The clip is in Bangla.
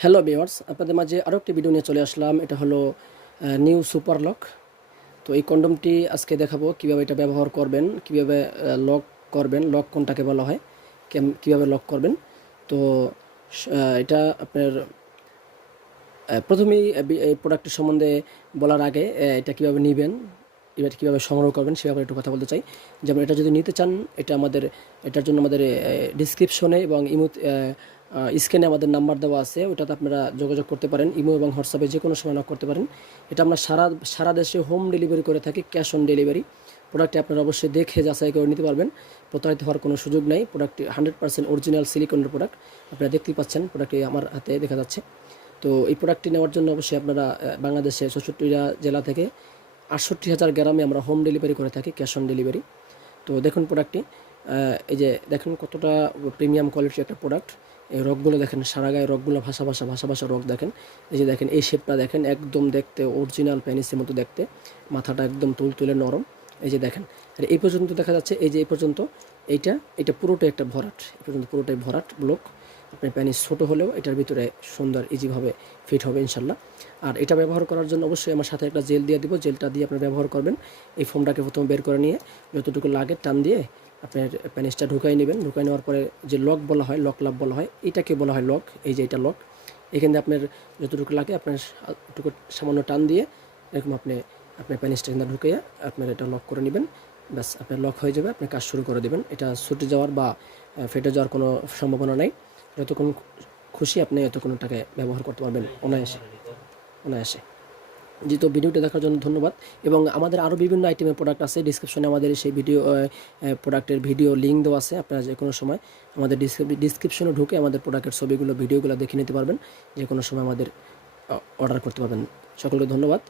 হ্যালো ভিউয়ার্স, আপনাদের মাঝে আরও একটি ভিডিও নিয়ে চলে আসলাম। এটা হলো নিউ সুপার লক। তো এই কন্ডমটি আজকে দেখাবো কিভাবে এটা ব্যবহার করবেন, কিভাবে লক করবেন, লক কোনটাকে বলা হয়, কিভাবে লক করবেন। তো এটা আপনার প্রথমেই এই প্রোডাক্টের সম্বন্ধে বলার আগে এটা কিভাবে নেবেন, এটা কীভাবে সংগ্রহ করবেন সে ব্যাপারে একটু কথা বলতে চাই। যেমন এটা যদি নিতে চান, এটার জন্য আমাদের ডিসক্রিপশনে এবং স্ক্রিনে আমাদের নাম্বার দেওয়া আছে, ওটাতে আপনারা যোগাযোগ করতে পারেন। ইমো এবং হোয়াটসঅ্যাপে যে কোনো সময় নক করতে পারেন। এটা আমরা সারা দেশে হোম ডেলিভারি করে থাকি, ক্যাশ অন ডেলিভারি। প্রোডাক্টটি আপনারা অবশ্যই দেখে যাচাই করে নিতে পারবেন, প্রতারিত হওয়ার কোনো সুযোগ নেই। প্রোডাক্টটি 100% অরিজিনাল সিলিকনের প্রোডাক্ট। আপনারা দেখতেই পাচ্ছেন, প্রোডাক্টটি আমার হাতে দেখা যাচ্ছে। তো এই প্রোডাক্টটি নেওয়ার জন্য অবশ্যই আপনারা বাংলাদেশে 64টা জেলা থেকে 68,000 গ্রামে আমরা হোম ডেলিভারি করে থাকি, ক্যাশ অন ডেলিভারি। তো দেখুন প্রোডাক্টটি, এই যে দেখুন কতটা প্রিমিয়াম কোয়ালিটির একটা প্রোডাক্ট। এই রকগুলো দেখেন, সারা গায়ে রকগুলো ভাষা ভাষা রক দেখেন। এই যে দেখেন, এই শেপটা দেখেন, একদম দেখতে অরিজিনাল পেনিসের মতো দেখতে, মাথাটা একদম তুলতুলে নরম। এই যে দেখেন, আর এই পর্যন্ত দেখা যাচ্ছে, এই যে এই পর্যন্ত এটা পুরোটাই একটা ভরাট, এই পর্যন্ত পুরোটাই ভরাট ব্লক। আপনার প্যানিস ছোটো হলেও এটার ভিতরে সুন্দর ইজিভাবে ফিট হবে ইনশাল্লাহ। আর এটা ব্যবহার করার জন্য অবশ্যই আমার সাথে একটা জেল দিয়ে দিব, জেলটা দিয়ে আপনি ব্যবহার করবেন। এই ফোমটাকে প্রথমে বের করে নিয়ে যতটুকু লাগে টান দিয়ে আপনার প্যানিসটা ঢুকাই নেবেন। ঢুকাই নেওয়ার পরে যে লক বলা হয়, লক লাভ বলা হয়, এটাকে বলা হয় লক। এই যে এটা লক। এখানে আপনার যতটুকু লাগে আপনার একটু সামান্য টান দিয়ে এরকম আপনার প্যানিসটা কিন্তু ঢুকিয়ে আপনার এটা লক করে নেবেন। ব্যাস, আপনার লক হয়ে যাবে। আপনি কাজ শুরু করে দেবেন। এটা ছুটে যাওয়ার বা ফেটে যাওয়ার কোনো সম্ভাবনা নেই। যতক্ষণ খুশি আপনি এতক্ষণটাকে ব্যবহার করতে পারবেন অনায়াসে। জি, তো ভিডিওটা দেখার জন্য ধন্যবাদ। এবং আমাদের আরও বিভিন্ন আইটেমের প্রোডাক্ট আছে, ডিসক্রিপশনে আমাদের সেই প্রোডাক্টের ভিডিও লিঙ্ক দেওয়া আছে। আপনারা যে কোনো সময় আমাদের ডিসক্রিপশনে ঢুকে আমাদের প্রোডাক্টের ছবিগুলো, ভিডিওগুলো দেখে নিতে পারবেন। যে কোনো সময় আমাদের অর্ডার করতে পারবেন। সকলকে ধন্যবাদ।